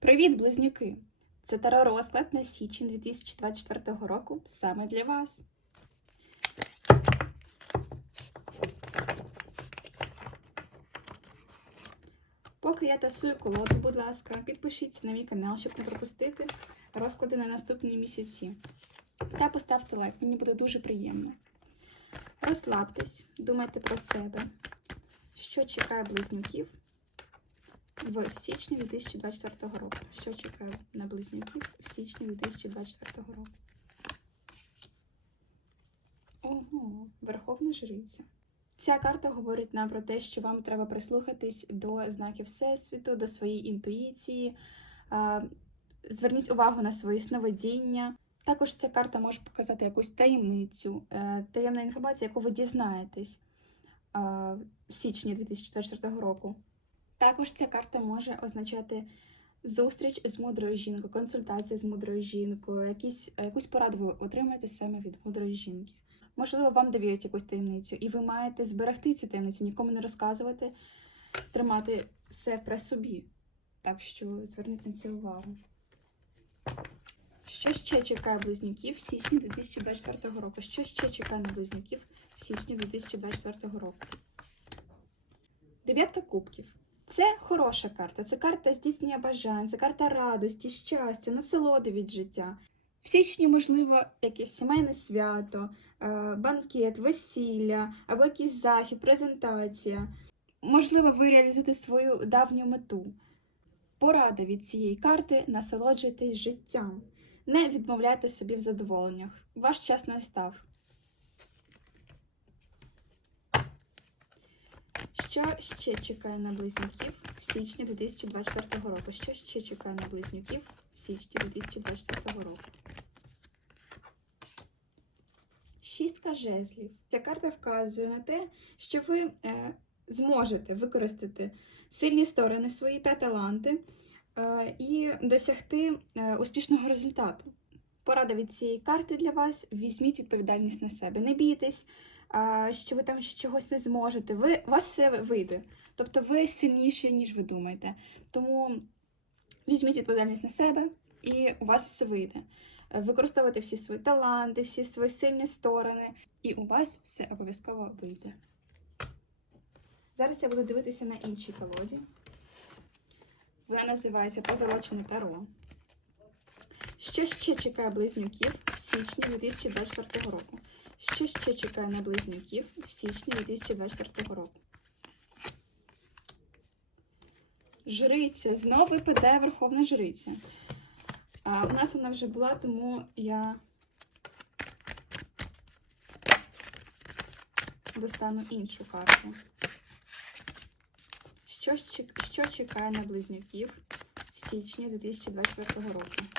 Привіт, близнюки! Це таро-розклад на січень 2024 року саме для вас. Поки я тасую колоду, будь ласка, підпишіться на мій канал, щоб не пропустити розклади на наступні місяці. Та поставте лайк, мені буде дуже приємно. Розслабтесь, думайте про себе, що чекає близнюків в січні 2024 року. Що чекає на близнюків в січні 2024 року? Ого, Верховна Жриця. Ця карта говорить нам про те, що вам треба прислухатись до знаків Всесвіту, до своєї інтуїції. Зверніть увагу на свої сновидіння. Також ця карта може показати якусь таємницю, е, таємна інформація, яку ви дізнаєтесь в січні 2024 року. Також ця карта може означати зустріч з мудрою жінкою, консультація з мудрою жінкою, якісь, якусь пораду ви отримаєте саме від мудрої жінки. Можливо, вам довірять якусь таємницю, і ви маєте зберегти цю таємницю, нікому не розказувати, тримати все при собі. Так що зверніть на це увагу. Що ще чекає близнюків в січні 2024 року? Що ще чекає на близнюків в січні 2024 року? Дев'ятка кубків. Це хороша карта, це карта здійснення бажань, це карта радості, щастя, насолоди від життя. В січні, можливо, якесь сімейне свято, е, банкет, весілля або якийсь захід, презентація. Можливо, ви реалізуєте свою давню мету. Порада від цієї карти насолоджуйтесь життям. Не відмовляйте собі в задоволеннях. Ваш час настав. Що ще чекає на близнюків в січні 2024 року? Що ще чекає на близнюків в січні 2024 року? Шістка жезлів. Ця карта вказує на те, що ви е, зможете використати сильні сторони свої та таланти е, і досягти е, успішного результату. Порада від цієї карти для вас: візьміть відповідальність на себе. Не бійтесь, що ви там ще чогось не зможете. Ви, у вас все вийде. Тобто ви сильніші, ніж ви думаєте. Тому візьміть відповідальність на себе, і у вас все вийде. Використовуйте всі свої таланти, всі свої сильні сторони, і у вас все обов'язково вийде. Зараз я буду дивитися на іншій колоді. Вона називається Позолочене таро. Що ще чекає близнюків в січні 2024 року? Що ще чекає на близнюків в січні 2024 року? Жриця. Знову випадає Верховна Жриця. А, у нас вона вже була, тому я достану іншу карту. Що чекає на близнюків в січні 2024 року?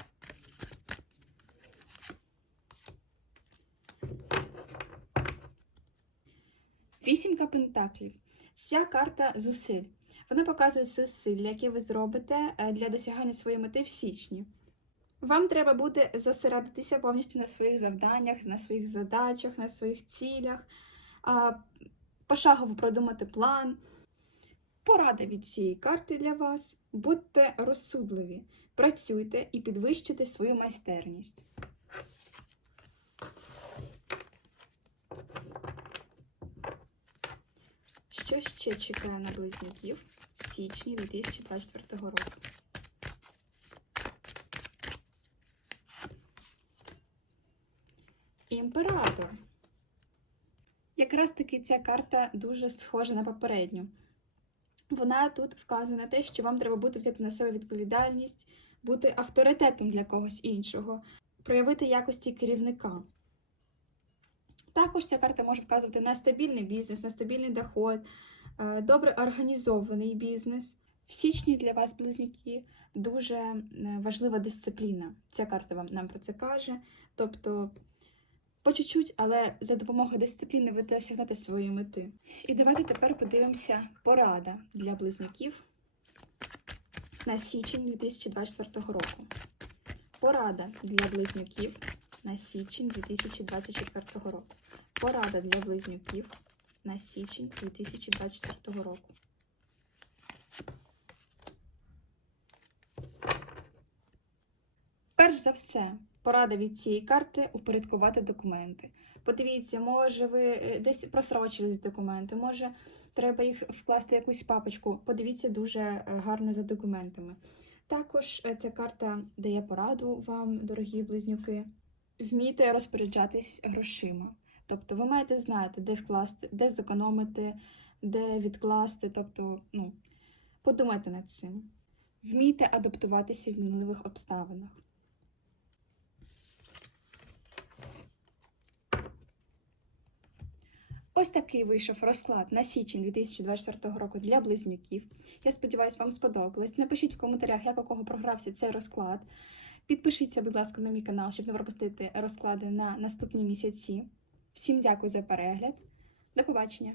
Вісімка пентаклів. Ця карта зусиль. Вона показує зусилля, які ви зробите е, для досягання своєї мети в січні. Вам треба буде зосередитися повністю на своїх завданнях, на своїх задачах, на своїх цілях, пошагово продумати план. Порада від цієї карти для вас. Будьте розсудливі, працюйте і підвищуйте свою майстерність. Ще чекає на близнюків в січні 2024 року? Імператор. Якраз таки ця карта дуже схожа на попередню. Вона тут вказує на те, що вам треба бути взяти на себе відповідальність, бути авторитетом для когось іншого, проявити якості керівника. Також ця карта може вказувати на стабільний бізнес, на стабільний доход, е, добре організований бізнес. В січні для вас, близнюки, дуже е, важлива дисципліна. Ця карта вам нам про це каже. Тобто, по чуть-чуть, але за допомогою дисципліни ви досягнете своєї мети. І давайте тепер подивимося порада для близнюків на січень 2024 року. Порада для близнюків на січень 2024 року. Порада для близнюків на січень 2024 року. Перш за все, порада від цієї карти упорядкувати документи. Подивіться, може, ви е, десь просрочились документи, може, треба їх вкласти в якусь папочку. Подивіться дуже е, гарно за документами. Також е, ця карта дає пораду вам, дорогі близнюки. Вмійте розпоряджатись грошима. Тобто ви маєте знати, де вкласти, де зекономити, де відкласти. Тобто, ну, подумайте над цим. Вмійте адаптуватися в мінливих обставинах. Ось такий вийшов розклад на січень 2024 року для близнюків. Я сподіваюся, вам сподобалось. Напишіть в коментарях, як у кого програвся цей розклад. Підпишіться, будь ласка, на мій канал, щоб не пропустити розклади на наступні місяці. Всім дякую за перегляд. До побачення!